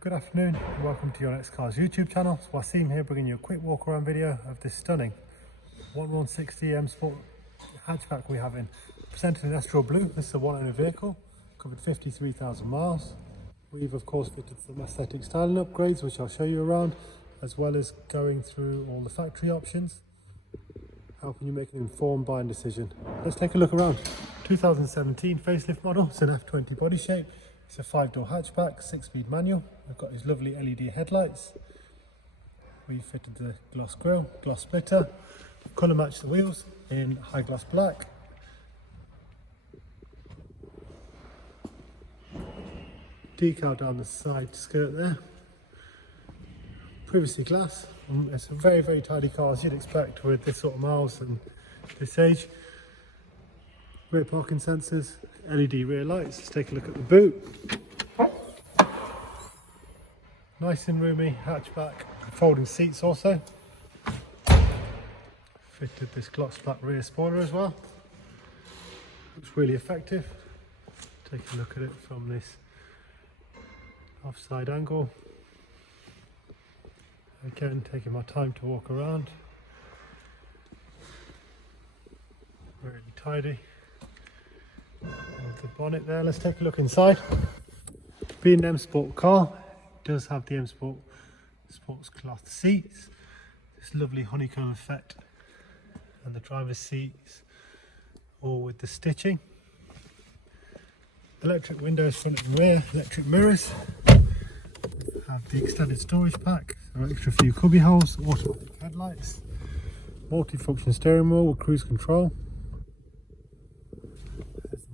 Good afternoon and welcome to your Next Cars YouTube channel. It's Wasim here, bringing you a quick walk around video of this stunning 1160 M Sport hatchback we have in. Presented in Astral Blue. This is a one-owner vehicle, covered 53,000 miles. We've of course fitted some aesthetic styling upgrades which I'll show you around, as well as going through all the factory options, helping you make an informed buying decision. Let's take a look around. 2017 facelift model. It's an F20 body shape. It's a 5-door hatchback, 6-speed manual. We've got these lovely LED headlights. We fitted the gloss grille, gloss splitter, colour matched the wheels in high gloss black. Decal down the side skirt there. Privacy glass. It's a very tidy car, as you'd expect with this sort of miles and this age. Rear parking sensors, LED rear lights. Let's take a look at the boot. Nice and roomy hatchback, folding seats also. Fitted this gloss black rear spoiler as well. Looks really effective. Take a look at it from this offside angle. Again, taking my time to walk around. Really tidy. The bonnet there. Let's take a look inside. Being an M Sport car, it does have the M Sport sports cloth seats, this lovely honeycomb effect, and the driver's seats all with the stitching. Electric windows front and rear, electric mirrors. Have the extended storage pack, so extra few cubby holes, automatic headlights, multi-function steering wheel with cruise control.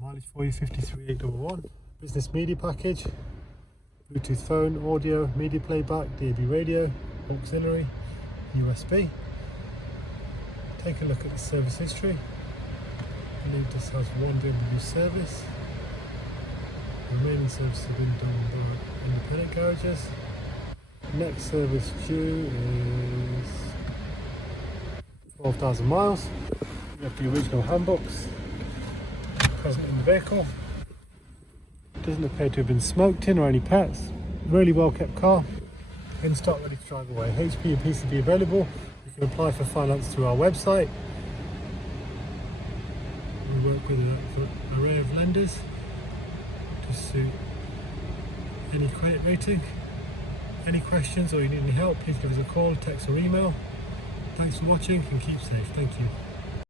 Mileage for you, 53,811. Business media package, Bluetooth phone, audio, media playback, DAB radio, auxiliary, USB. Take a look at the service history. I believe this has one BMW service. The remaining services have been done by independent garages. Next service due is 12,000 miles. We have the original handbooks present in the vehicle. Doesn't appear to have been smoked in or any pets. Really well kept car. In stock, ready to drive away. HP and PCB available. You can apply for finance through our website. We work with an array of lenders to suit any credit rating. Any questions or you need any help, please give us a call, text or email. Thanks for watching and keep safe. Thank you.